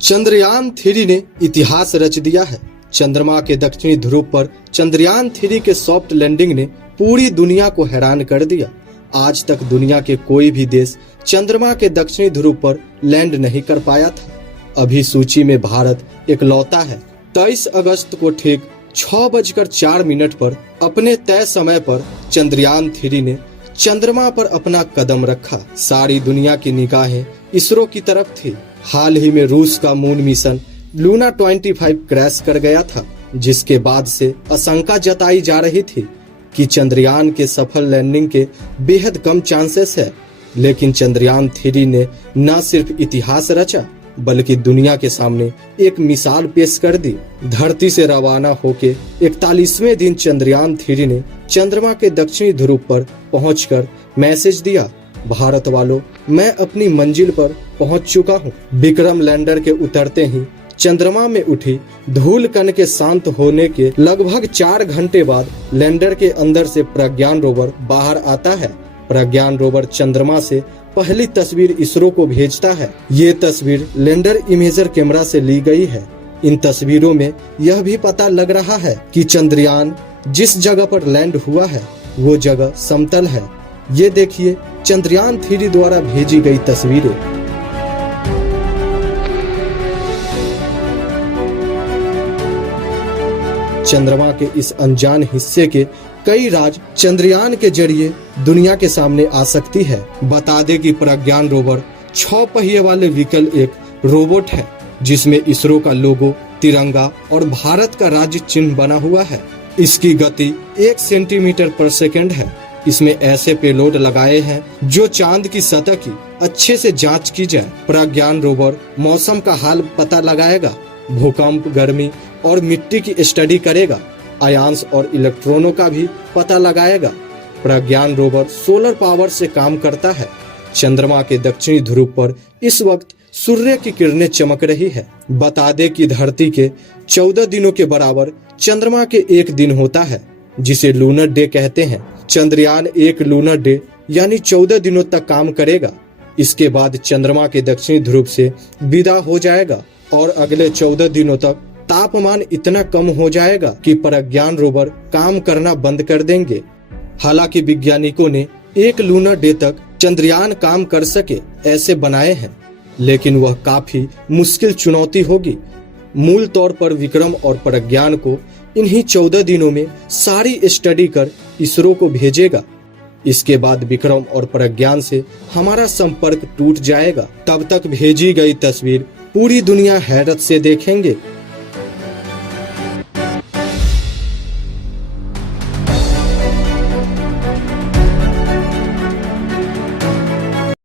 चंद्रयान 3 ने इतिहास रच दिया है। चंद्रमा के दक्षिणी ध्रुव पर चंद्रयान 3 के सॉफ्ट लैंडिंग ने पूरी दुनिया को हैरान कर दिया। आज तक दुनिया के कोई भी देश चंद्रमा के दक्षिणी ध्रुव पर लैंड नहीं कर पाया था। अभी सूची में भारत इकलौता है। 23 अगस्त को ठीक 6:04 पर अपने तय समय पर चंद्रयान 3 ने चंद्रमा पर अपना कदम रखा। सारी दुनिया की निगाहें इसरो की तरफ थी। हाल ही में रूस का मून मिशन लूना 25 क्रैश कर गया था, जिसके बाद से आशंका जताई जा रही थी कि चंद्रयान के सफल लैंडिंग के बेहद कम चांसेस है। लेकिन चंद्रयान 3 ने न सिर्फ इतिहास रचा बल्कि दुनिया के सामने एक मिसाल पेश कर दी। धरती से रवाना होके 41वें दिन चंद्रयान 3 ने चंद्रमा के दक्षिणी ध्रुव पर पहुंचकर मैसेज दिया, भारत वालों, मैं अपनी मंजिल पर पहुंच चुका हूं। विक्रम लैंडर के उतरते ही चंद्रमा में उठी धूल कण के शांत होने के लगभग 4 घंटे बाद लैंडर के अंदर से प्रज्ञान रोवर बाहर आता है। प्रज्ञान रोवर चंद्रमा से पहली तस्वीर इसरो को भेजता है। ये तस्वीर लैंडर इमेजर कैमरा से ली गई है। इन तस्वीरों में यह भी पता लग रहा है कि चंद्रयान जिस जगह पर लैंड हुआ है वो जगह समतल है। ये देखिए चंद्रयान 3 द्वारा भेजी गई तस्वीरें। चंद्रमा के इस अनजान हिस्से के कई राज चंद्रयान के जरिए दुनिया के सामने आ सकती है। बता दें कि प्रज्ञान रोवर 6 पहिए वाले व्हीकल एक रोबोट है जिसमें इसरो का लोगो, तिरंगा और भारत का राज्य चिन्ह बना हुआ है। इसकी गति 1 सेंटीमीटर पर सेकंड है। इसमें ऐसे पेलोड लगाए हैं जो चांद की सतह की अच्छे से जांच की जाए। प्रज्ञान रोवर मौसम का हाल पता लगाएगा, भूकंप, गर्मी और मिट्टी की स्टडी करेगा, आयंस और इलेक्ट्रॉनों का भी पता लगाएगा। प्रज्ञान रोवर सोलर पावर से काम करता है। चंद्रमा के दक्षिणी ध्रुव पर इस वक्त सूर्य की किरणें चमक रही है। बता दें कि धरती के 14 दिनों के बराबर चंद्रमा के 1 दिन होता है, जिसे लूनर डे कहते हैं। चंद्रयान 1 लूनर डे यानी 14 दिनों तक काम करेगा। इसके बाद चंद्रमा के दक्षिणी ध्रुव से विदा हो जाएगा और अगले 14 दिनों तक तापमान इतना कम हो जाएगा कि प्रज्ञान रोवर काम करना बंद कर देंगे। हालांकि वैज्ञानिकों ने 1 लूनर डे तक चंद्रयान काम कर सके ऐसे बनाए हैं, लेकिन वह काफी मुश्किल चुनौती होगी। मूल तौर पर विक्रम और प्रज्ञान को इन्हीं 14 दिनों में सारी स्टडी कर इसरो को भेजेगा। इसके बाद विक्रम और प्रज्ञान से हमारा संपर्क टूट जाएगा। तब तक भेजी गई तस्वीर पूरी दुनिया हैरत से देखेंगे।